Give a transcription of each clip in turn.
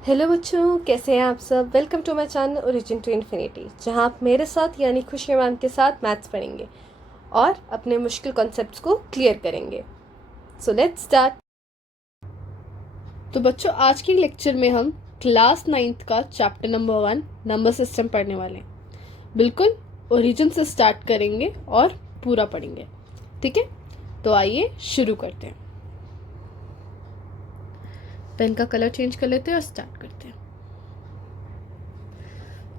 Hello बच्चों, कैसे हैं आप सब। Welcome to my channel origin to infinity, जहां आप मेरे साथ यानी खुशी मैम के साथ मैथ्स पढ़ेंगे और अपने मुश्किल कॉन्सेप्ट्स को क्लियर करेंगे। So let's start. तो बच्चों, आज की लेक्चर में हम क्लास 9th का चैप्टर नंबर 1 नंबर सिस्टम पढ़ने वाले हैं। बिल्कुल ओरिजिन से स्टार्ट करेंगे और पूरा पढ़ेंगे, ठीक है। तो आइए शुरू करते हैं। पेन का कलर चेंज कर लेते हैं और स्टार्ट करते हैं।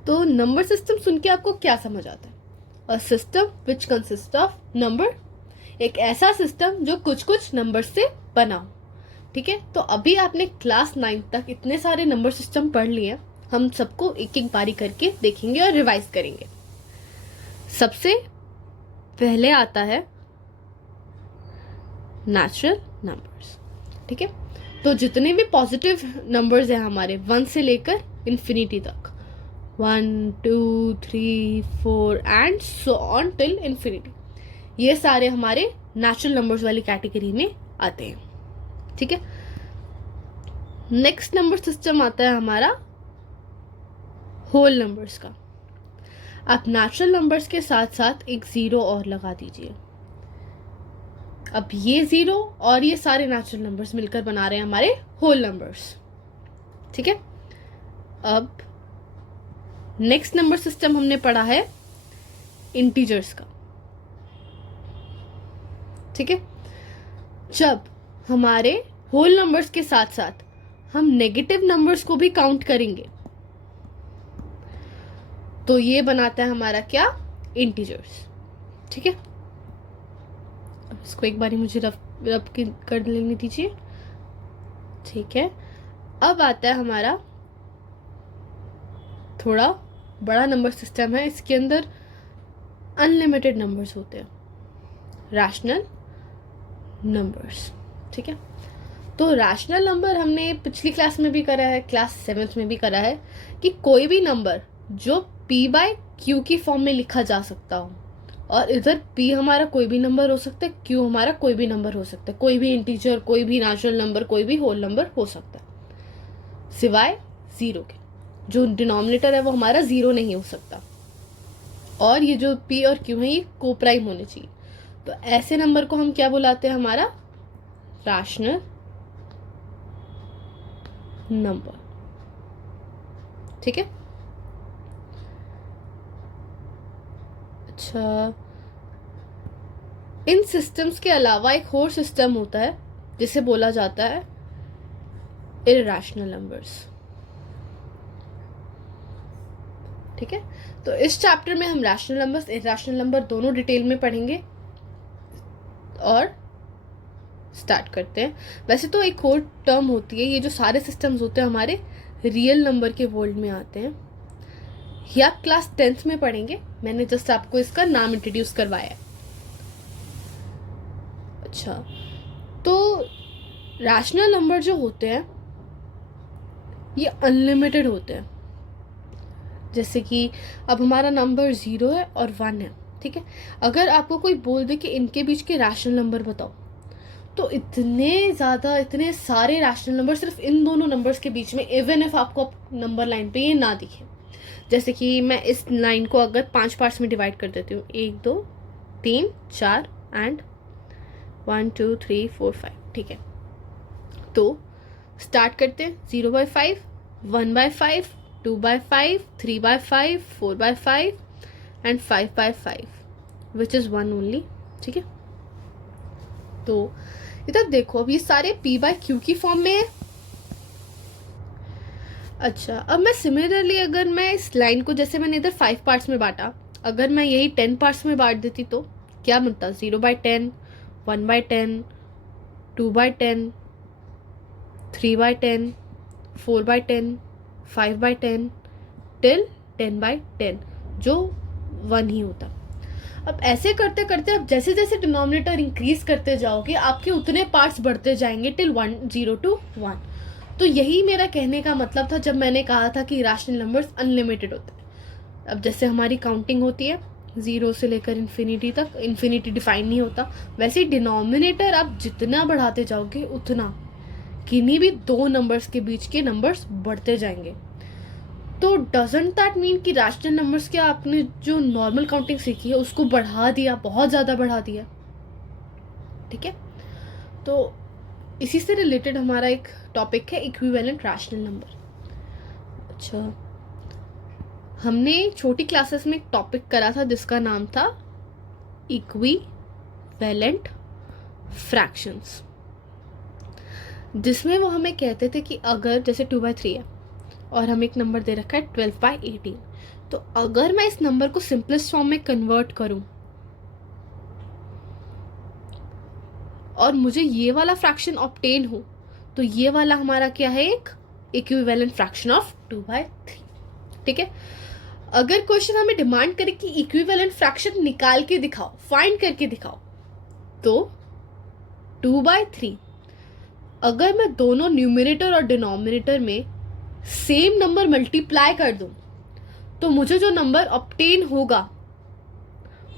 तो नंबर सिस्टम सुन के आपको क्या समझ आता है? A system which consist of number, एक ऐसा सिस्टम जो कुछ कुछ नंबर से बना हो, ठीक है। तो अभी आपने क्लास 9 तक इतने सारे नंबर सिस्टम पढ़ लिए, हम सबको एक एक बारी करके देखेंगे और रिवाइज करेंगे। सबसे पहले आता है नेचुरल नंबर्स, ठीक है। तो जितने भी पॉजिटिव नंबर्स हैं हमारे 1 से लेकर इन्फिनिटी तक, 1 2 3 4 and so on till infinity, ये सारे हमारे नेचुरल नंबर्स वाली कैटेगरी में आते हैं, ठीक है। नेक्स्ट नंबर सिस्टम आता है हमारा होल नंबर्स का। आप नेचुरल नंबर्स के साथ साथ एक जीरो और लगा दीजिए। अब ये जीरो और ये सारे नेचुरल नंबर्स मिलकर बना रहे हैं हमारे होल नंबर्स, ठीक है। अब नेक्स्ट नंबर सिस्टम हमने पढ़ा है इंटीजर्स का, ठीक है। जब हमारे होल नंबर्स के साथ साथ हम नेगेटिव नंबर्स को भी काउंट करेंगे तो ये बनाता है हमारा क्या, इंटीजर्स, ठीक है। अब इसको एक बारी मुझे रफ कर लेने दीजिए, ठीक है। अब आता है हमारा थोड़ा बड़ा नंबर सिस्टम है, इसके अंदर अनलिमिटेड नंबर्स होते हैं, रैशनल नंबर्स, ठीक है। तो रैशनल नंबर हमने पिछली क्लास में भी करा है, क्लास 7th में भी करा है कि कोई भी नंबर जो p बाय क्यू की फॉर्म में लिखा जा सकता हो, और इधर p हमारा कोई भी नंबर हो सकता है, q हमारा कोई भी नंबर हो सकता है, कोई भी इंटीजर, कोई भी नेचुरल नंबर, कोई भी होल नंबर हो सकता है, सिवाय जीरो के। जो डिनोमिनेटर है वो हमारा जीरो नहीं हो सकता, और ये जो p और q है ये कोप्राइम होने चाहिए। तो ऐसे नंबर को हम क्या बुलाते हैं, हमारा रैशनल नंबर, ठीक है। अच्छा, इन सिस्टम्स के अलावा एक और सिस्टम होता है जिसे बोला जाता है इररेशनल नंबर्स, ठीक है। तो इस चैप्टर में हम रैशनल नंबर्स, इररेशनल नंबर दोनों डिटेल में पढ़ेंगे और स्टार्ट करते हैं। वैसे तो एक और टर्म होती है, ये जो सारे सिस्टम्स होते हैं हमारे रियल नंबर के वर्ल्ड में आते हैं, ये आप क्लास 10th में पढ़ेंगे। मैंने जस्ट आपको इसका नाम इंट्रोड्यूस करवाया है। अच्छा, तो रैशनल नंबर जो होते हैं ये अनलिमिटेड होते हैं। जैसे कि अब हमारा नंबर 0 है और 1 है, ठीक है। अगर आपको कोई बोल दे कि इनके बीच के रैशनल नंबर बताओ, तो इतने सारे रैशनल नंबर सिर्फ इन दोनों नंबर्स के बीच में, इवन इफ आपको नंबर लाइन पे ये ना दिखे। जैसे कि मैं इस लाइन को अगर 5 पार्ट्स में डिवाइड कर देती हूँ, 1 2 3 4 एंड 1 2 3 4 5, ठीक है। तो स्टार्ट करते हैं 0/5, 1/5, 2/5, 3/5, 4/5 एंड 5/5, विच इज 1 ओनली, ठीक है। तो इधर देखो, अब ये सारे p बाय क्यू की फॉर्म में है। अच्छा, अब मैं सिमिलरली अगर मैं इस लाइन को, जैसे मैंने इधर 5 पार्ट्स में बांटा, अगर मैं यही 10 पार्ट्स में बांट देती तो क्या बनता, 0/10, 1/10, 2/10, 3/10, 4/10, 5/10 टिल 10/10, जो 1 ही होता। अब ऐसे करते करते अब जैसे जैसे डिनोमिनेटर इंक्रीज करते जाओगे, आपके उतने पार्ट्स बढ़ते जाएंगे टिल 0 to 1। तो यही मेरा कहने का मतलब था जब मैंने कहा था कि रैशनल नंबर्स अनलिमिटेड होते हैं। अब जैसे हमारी काउंटिंग होती है 0 से लेकर इन्फिनिटी तक, इन्फिनिटी डिफाइन नहीं होता, वैसे डिनोमिनेटर आप जितना बढ़ाते जाओगे उतना किन्हीं भी दो नंबर्स के बीच के नंबर्स बढ़ते जाएंगे। तो डजंट दैट मीन कि रैशनल नंबर्स क्या आपने जो नॉर्मल काउंटिंग सीखी है उसको बढ़ा दिया, बहुत ज़्यादा बढ़ा दिया। ठीक है, तो इसी से रिलेटेड हमारा एक टॉपिक है इक्विवेलेंट रैशनल नंबर। अच्छा, हमने छोटी क्लासेस में एक टॉपिक करा था जिसका नाम था इक्विवेलेंट फ्रैक्शंस, जिसमें वो हमें कहते थे कि अगर जैसे 2/3 है और हमें एक नंबर दे रखा है 12/18, तो अगर मैं इस नंबर को सिंपलेस्ट फॉर्म में कन्वर्ट करूं और मुझे ये वाला फ्रैक्शन ऑब्टेन हो, तो ये वाला हमारा क्या है, एक इक्विवेलेंट फ्रैक्शन ऑफ 2/3। ठीक है, अगर क्वेश्चन हमें डिमांड करे कि इक्विवेलेंट फ्रैक्शन निकाल के दिखाओ, फाइंड करके दिखाओ, तो 2/3 अगर मैं दोनों न्यूमरेटर और डिनोमिनेटर में सेम नंबर मल्टीप्लाई कर दूं, तो मुझे जो नंबर ऑब्टेन होगा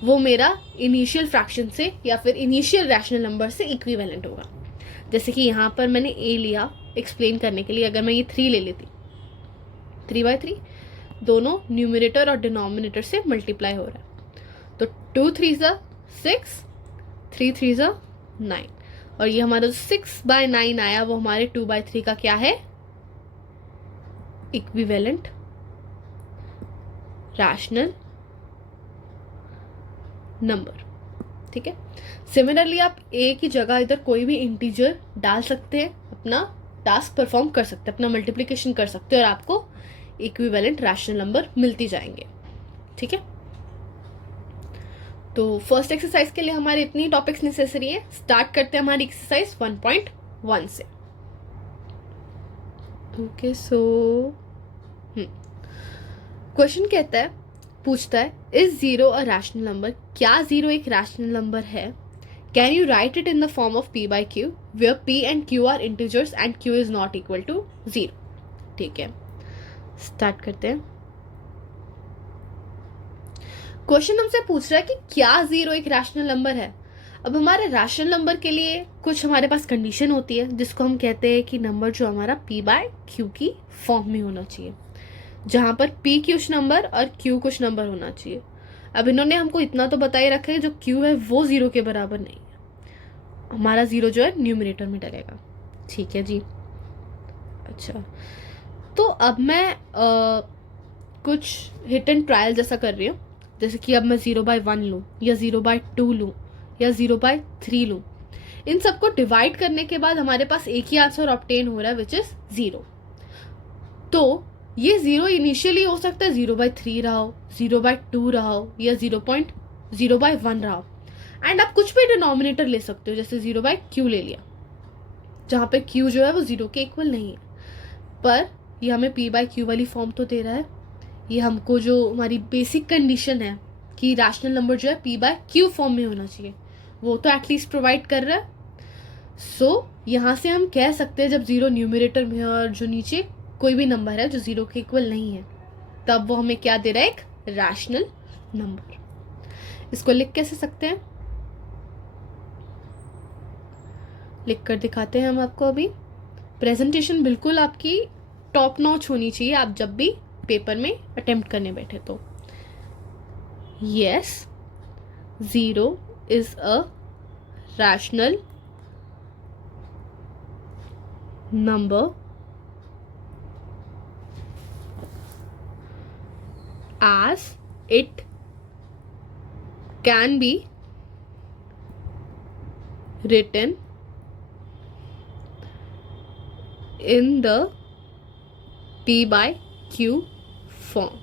वो मेरा इनिशियल फ्रैक्शन से या फिर इनिशियल रैशनल नंबर से इक्विवेलेंट होगा। जैसे कि यहाँ पर मैंने a लिया एक्सप्लेन करने के लिए, अगर मैं ये 3 ले लेती, 3/3 दोनों न्यूमरेटर और डिनोमिनेटर से मल्टीप्लाई हो रहा है, तो 2 3 6, 3 3 9, और ये हमारा जो 6/9 आया वो हमारे 2/3 का क्या है, इक्विवेलेंट रैशनल नंबर। ठीक है, सिमिलरली आप a की जगह इधर कोई भी इंटीजर डाल सकते हैं, अपना टास्क परफॉर्म कर सकते हैं, अपना मल्टीप्लिकेशन कर सकते हैं और आपको इक्विवेलेंट रैशनल नंबर मिलती जाएंगे। ठीक है, तो फर्स्ट एक्सरसाइज के लिए हमारे इतनी टॉपिक्स नेसेसरी है। स्टार्ट करते हैं हमारी एक्सरसाइज 1.1 से। ओके, सो क्वेश्चन कहता है, पूछता है, इज 0 अ रैशनल नंबर? क्या 0 एक रैशनल नंबर है? Can you write it in the form of p/q where p and q are integers and q is not equal to 0। ठीक है, स्टार्ट करते हैं। क्वेश्चन हमसे पूछ रहा है कि क्या 0 एक रैशनल नंबर है। अब हमारे रैशनल नंबर के लिए कुछ हमारे पास कंडीशन होती है जिसको हम कहते हैं कि नंबर जो हमारा p/q की फॉर्म में होना चाहिए, जहां पर p कुछ नंबर और q कुछ नंबर होना चाहिए। अब इन्होंने हमको इतना तो बता ही रखा है, जो q है वो 0 के बराबर नहीं है, हमारा 0 जो है न्यूमरेटर में डलेगा। ठीक है जी, अच्छा, तो अब मैं कुछ हिट एंड ट्रायल जैसा कर रही हूँ, जैसे कि अब मैं 0/1 लूँ या 0/2 लूँ या 0/3 लूँ। इन सबको डिवाइड करने के बाद हमारे पास एक ही आंसर ऑब्टेन हो रहा है, विच इज 0। तो ये 0 इनिशियली हो सकता है 0/3 रहा हो, 0/2 रहा हो या 0.0/1 रहा हो। एंड आप कुछ भी डिनोमिनेटर ले सकते हो, जैसे 0/q ले लिया, जहाँ पे q जो है वो 0 के इक्वल नहीं है, पर ये हमें p/q वाली फॉर्म तो दे रहा है। ये हमको जो हमारी बेसिक कंडीशन है कि रैशनल नंबर जो है p/q फॉर्म में होना चाहिए, वो तो एटलीस्ट प्रोवाइड कर रहा है। सो यहाँ से हम कह सकते हैं जब 0 न्यूमरेटर में है और जो नीचे कोई भी नंबर है जो 0 के इक्वल नहीं है, तब वो हमें क्या दे रहा है, एक रैशनल नंबर। इसको लिख कैसे सकते हैं, लिख कर दिखाते हैं हम आपको। अभी प्रेजेंटेशन बिल्कुल आपकी टॉप नॉच होनी चाहिए आप जब भी पेपर में अटेम्प्ट करने बैठे तो। Yes, 0 is a rational number as it can be written in the p/q form.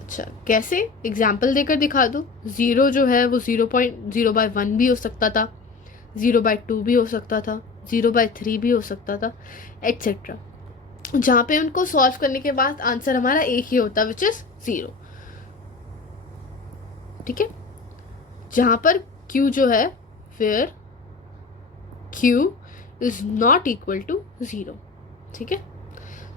अच्छा, कैसे, एग्जाम्पल देकर दिखा दो। 0 जो है वो 0.0/1 भी हो सकता था, 0/2 भी हो सकता था, 0/3 भी हो सकता था, एटसेट्रा, जहाँ पे उनको सॉल्व करने के बाद आंसर हमारा एक ही होता, विच इज 0। ठीक है, जहाँ पर q जो है, फिर q is not equal to 0। ठीक है,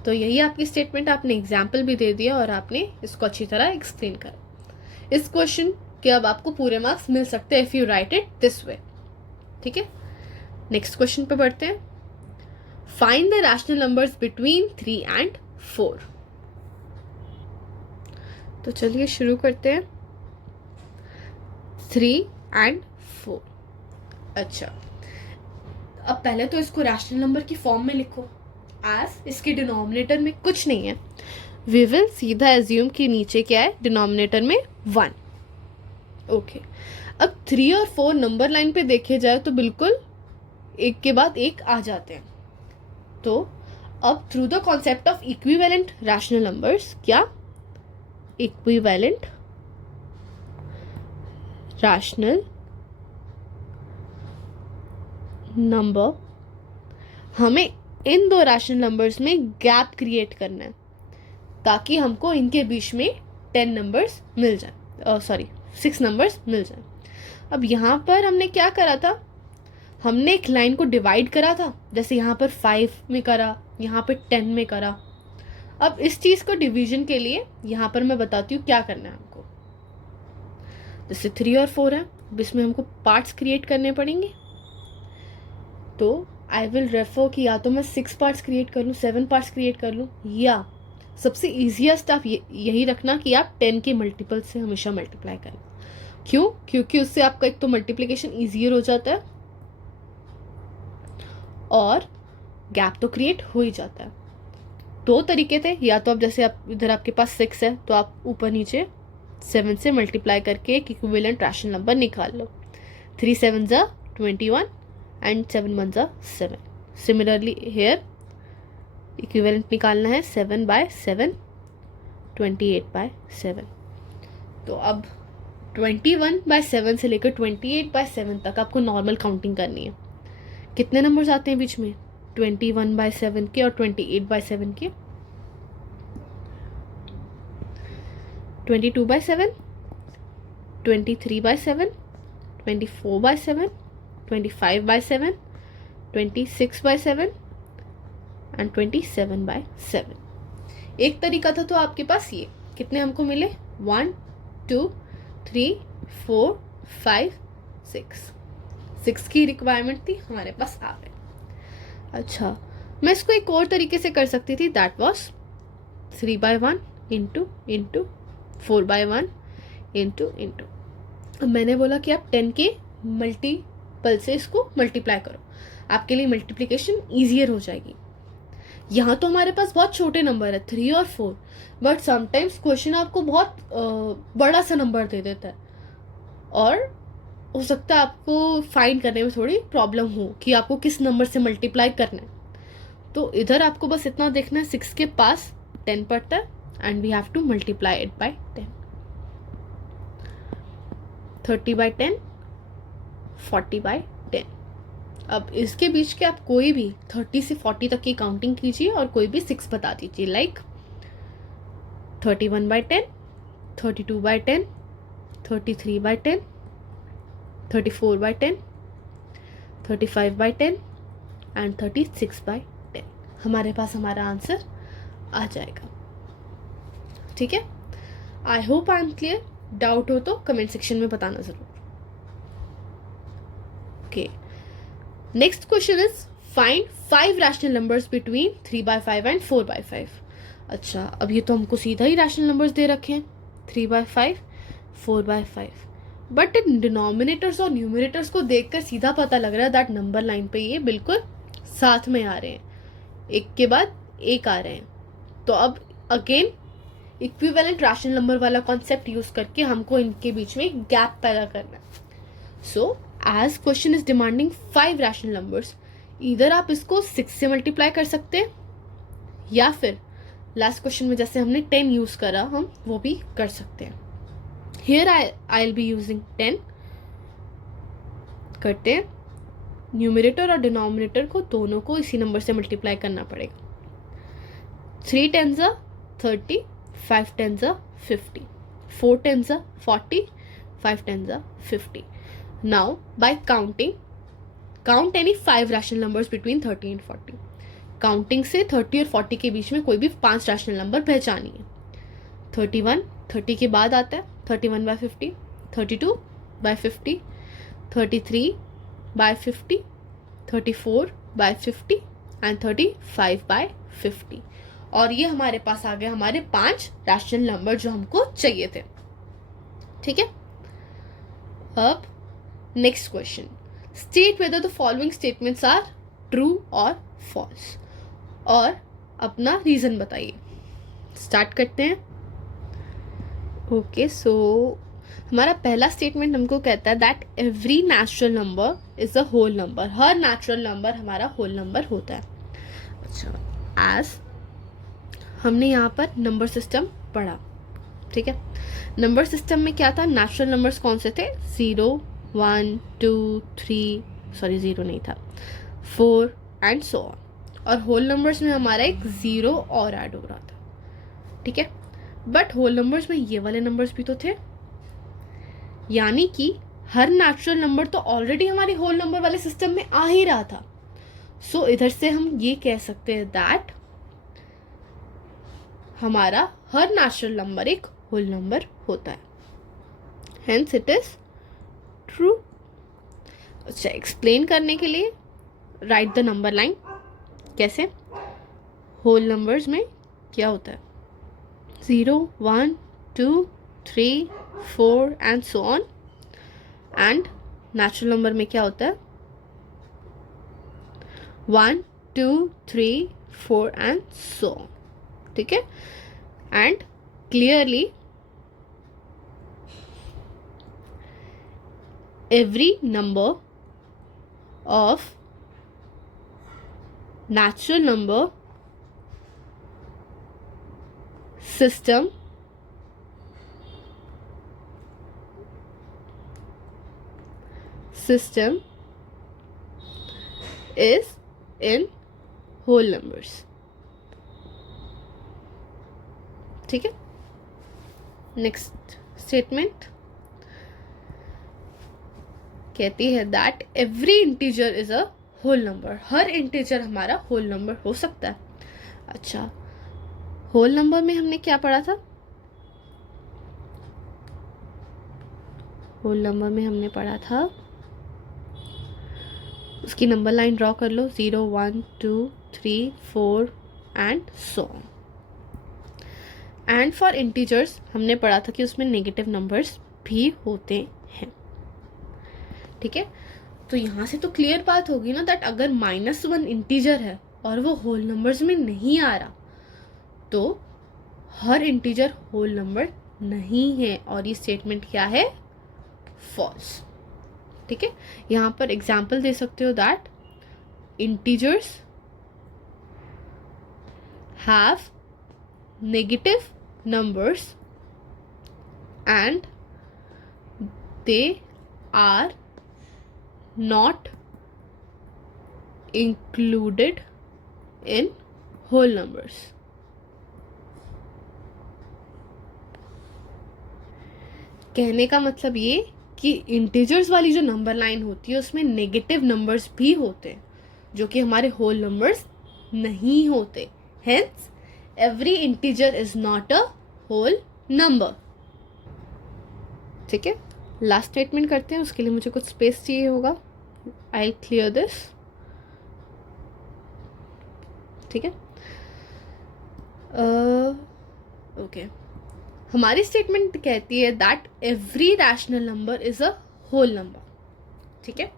तो यही आपकी स्टेटमेंट, आपने एग्जाम्पल भी दे दिया और आपने इसको अच्छी तरह एक्सप्लेन करा। इस क्वेश्चन के अब आपको पूरे मार्क्स मिल सकते हैं if you write it this way. ठीक है, नेक्स्ट क्वेश्चन पे बढ़ते हैं. Find the rational numbers between 3 and 4. तो चलिए शुरू करते हैं. 3 and 4. अच्छा, अब पहले तो इसको रैशनल नंबर की फॉर्म में लिखो. एज इसके डिनोमिनेटर में कुछ नहीं है, वी विल सीधा एज्यूम कि नीचे क्या है, डिनोमिनेटर में 1. ओके, अब 3 और 4 नंबर लाइन पे देखे जाए तो बिल्कुल एक के बाद एक आ जाते हैं. तो अब through the concept of equivalent rational numbers, क्या इक्विवेलेंट रैशनल नंबर, हमें इन दो रैशनल नंबर्स में गैप क्रिएट करना है ताकि हमको इनके बीच में 10 नंबर्स मिल जाए, 6 नंबर्स मिल जाए. अब यहाँ पर हमने क्या करा था, हमने एक लाइन को डिवाइड करा था, जैसे यहाँ पर 5 में करा, यहाँ पर 10 में करा. अब इस चीज़ को डिवीजन के लिए यहाँ पर मैं बताती हूँ क्या करना है हमको. जैसे 3 और 4 है, अब इसमें हमको पार्ट्स क्रिएट करने पड़ेंगे. तो आई विल रेफर कि या तो मैं 6 पार्ट्स क्रिएट कर लूँ, 7 पार्ट्स क्रिएट कर लूँ, या सबसे ईजिएस्ट आप यही रखना कि आप 10 के मल्टीपल से हमेशा मल्टीप्लाई करें. क्यों? क्योंकि उससे आपका एक तो मल्टीप्लिकेशन ईजियर हो जाता है और गैप तो क्रिएट हो ही जाता है. 2 तरीके थे, या तो आप जैसे आप इधर आपके पास 6 है तो आप ऊपर नीचे 7 से मल्टीप्लाई करके एक इक्विवेलेंट रैशनल नंबर निकाल लो. 3 7 जा 21 and 7 1 जा 7. सिमिलरली हेयर इक्विवेलेंट निकालना है 7 by 7, 28 by 7. तो अब 21 by 7 से लेकर 28 by 7 तक आपको नॉर्मल काउंटिंग करनी है. कितने नंबर्स आते हैं बीच में? 21 by 7 के और 28 by 7 के. 22 by 7, 23 by 7, 24 by 7, 25 by 7, 26 by 7 and 27 by 7. एक तरीका था तो आपके पास ये कितने हमको मिले? 1 2 3 4 5 6. 6 की रिक्वायरमेंट थी, हमारे पास आ गए. अच्छा, मैं इसको एक और तरीके से कर सकती थी, that was 3 by 1 into 4 by 1 into. अब मैंने बोला कि आप 10 के मल्टीपल से इसको मल्टीप्लाई करो, आपके लिए मल्टीप्लिकेशन ईजियर हो जाएगी. यहाँ तो हमारे पास बहुत छोटे नंबर है 3 और 4, बट समटाइम्स क्वेश्चन आपको बहुत बड़ा सा नंबर दे देता है और हो सकता है आपको फाइंड करने में थोड़ी प्रॉब्लम हो कि आपको किस नंबर से मल्टीप्लाई करना है. तो इधर आपको बस इतना देखना है, 6 के पास 10 पड़ता है and we have to multiply it by 10. 30 by 10, 40 by 10. अब इसके बीच के आप कोई भी 30 से 40 तक की काउंटिंग कीजिए और कोई भी 6 बता दीजिए, like 31 by 10, 32 by 10, 33 by 10, 34 by 10, 35 by 10 and 36 by 10. हमारे पास हमारा आंसर आ जाएगा. ठीक है, I hope I am clear. Doubt हो तो कमेंट सेक्शन में बताना जरूर. Okay, next question is find 5 rational numbers between 3 by 5 and 4 by 5. अच्छा, अब ये तो हमको सीधा ही रैशनल नंबर्स दे रखे हैं, 3 by 5, 4 by 5. But in denominators और न्यूमरेटर्स को देखकर सीधा पता लग रहा है दैट नंबर लाइन पे ये बिल्कुल साथ में आ रहे हैं, एक के बाद एक आ रहे हैं. तो अब अगेन इक्विवेलेंट रैशनल नंबर वाला कॉन्सेप्ट यूज करके हमको इनके बीच में गैप पैदा करना है. So as question is demanding 5 rational numbers, इधर आप इसको 6 से मल्टीप्लाई कर सकते हैं या फिर लास्ट क्वेश्चन में जैसे हमने 10 यूज करा हम वो भी कर सकते हैं. Here I will be using 10. करते हैं, न्यूमरेटर और डिनोमिनेटर को दोनों को इसी नंबर से मल्टीप्लाई करना पड़ेगा. 3 10s are 30, 5 10s are 50, 4 10s are 40, 5 10s are 50. Now by counting, count any 5 rational numbers between 30 and 40. Counting से 30 और 40 के बीच में कोई भी 5 रैशनल नंबर पहचानिए. 31 30 के बाद आता है, 31 by 50, 32 by 50, 33 by 50, 34/50 एंड 35/50। और ये हमारे पास आ गए हमारे 5 रैशनल नंबर जो हमको चाहिए थे। ठीक है, अब next question, state whether the following statements are true और फॉल्स, और अपना रीजन बताइए। स्टार्ट करते हैं। ओके, सो हमारा पहला स्टेटमेंट हमको कहता है that every natural number is a whole number. हर नेचुरल नंबर हमारा होल नंबर होता है। अच्छा, एज हमने यहाँ पर नंबर सिस्टम पढ़ा, ठीक है। नंबर सिस्टम में क्या था, नेचुरल नंबर्स कौन से थे, 0, 1, 2, 3, सॉरी 0 नहीं था, 4 एंड सो ऑन। और होल नंबर्स में हमारा एक 0 और ऐड हो रहा था, ठीक है। बट होल नंबर्स में ये वाले नंबर्स भी तो थे, यानी कि हर नेचुरल नंबर तो ऑलरेडी हमारे होल नंबर वाले सिस्टम में आ ही रहा था। सो इधर से हम ये कह सकते हैं दैट हमारा हर नेचुरल नंबर एक होल नंबर होता है, हेंस इट इज ट्रू। अच्छा, एक्सप्लेन करने के लिए राइट द नंबर लाइन। कैसे, होल नंबर्स में क्या होता है, 0, 1, 2, 3, 4 and so on. And natural number में क्या होता है, 1, 2, 3, 4 एंड सो ऑन, ठीक है। And clearly every number of natural number system is in whole numbers, ठीक है। नेक्स्ट स्टेटमेंट कहती है that every integer is a whole number. हर इंटीजर हमारा होल नंबर हो सकता है। अच्छा, होल नंबर में हमने क्या पढ़ा था, होल नंबर में हमने पढ़ा था, उसकी नंबर लाइन ड्रॉ कर लो, 0, 1, 2, 3, 4 and so on. And for integers हमने पढ़ा था कि उसमें नेगेटिव नंबर्स भी होते हैं, ठीक है। तो यहाँ से तो क्लियर बात होगी ना दैट अगर -1 इंटीजर है और वो होल नंबर्स में नहीं आ रहा तो हर इंटीजर होल नंबर नहीं है, और ये स्टेटमेंट क्या है, फॉल्स, ठीक है। यहाँ पर एग्जाम्पल दे सकते हो that integers have negative numbers and they are not included in whole numbers। कहने का मतलब ये कि इंटीजर्स वाली जो नंबर लाइन होती है उसमें नेगेटिव नंबर्स भी होते हैं जो कि हमारे होल नंबर्स नहीं होते, hence every integer is not a whole number, ठीक है। लास्ट स्टेटमेंट करते हैं, उसके लिए मुझे कुछ स्पेस चाहिए होगा, I'll clear this, ठीक है। ओके, हमारी स्टेटमेंट कहती है that every rational number is a whole number, ठीक है।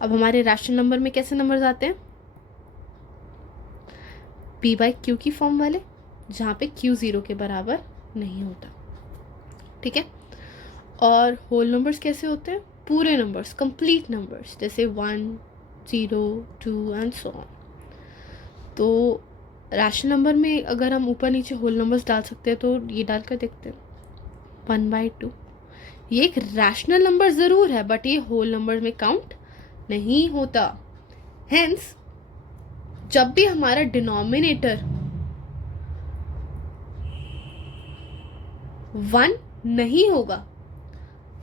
अब हमारे रैशनल नंबर में कैसे नंबर्स आते हैं, p/q की फॉर्म वाले, जहाँ पे q 0 के बराबर नहीं होता, ठीक है। और होल नंबर्स कैसे होते हैं, पूरे नंबर्स, कंप्लीट नंबर्स, जैसे 1, 0, 2 एंड सो ऑन। तो रैशनल नंबर में अगर हम ऊपर नीचे होल नंबर्स डाल सकते हैं तो ये डालकर देखते हैं, 1/2। ये एक रैशनल नंबर ज़रूर है बट ये होल नंबर में काउंट नहीं होता, हेंस जब भी हमारा डिनोमिनेटर 1 नहीं होगा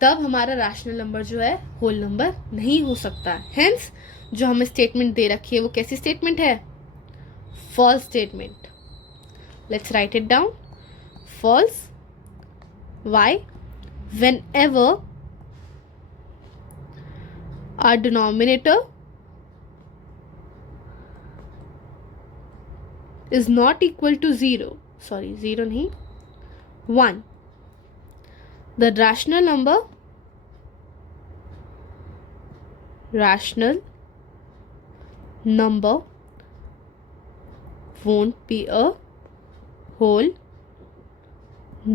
तब हमारा रैशनल नंबर जो है होल नंबर नहीं हो सकता, हेंस जो हमें स्टेटमेंट दे रखी है वो कैसी स्टेटमेंट है, false statement. Let's write it down, false. Why, whenever our denominator is not equal to 0, sorry 0 नहीं 1, the rational number won't be a whole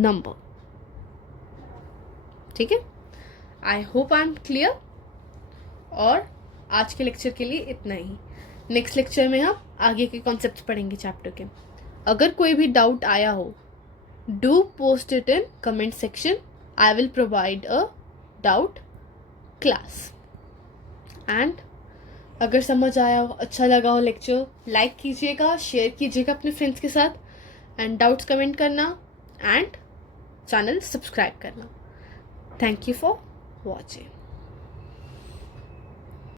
number. ठीक है, I hope I am clear. और आज के लेक्चर के लिए इतना ही। नेक्स्ट लेक्चर में हम आगे के कॉन्सेप्ट्स पढ़ेंगे चैप्टर के। अगर कोई भी डाउट आया हो, do post it in comment section, I will provide a doubt class. And अगर समझ आया हो, अच्छा लगा हो लेक्चर, लाइक कीजिएगा, शेयर कीजिएगा अपने फ्रेंड्स के साथ, एंड डाउट्स कमेंट करना, एंड चैनल सब्सक्राइब करना। Thank you for watching.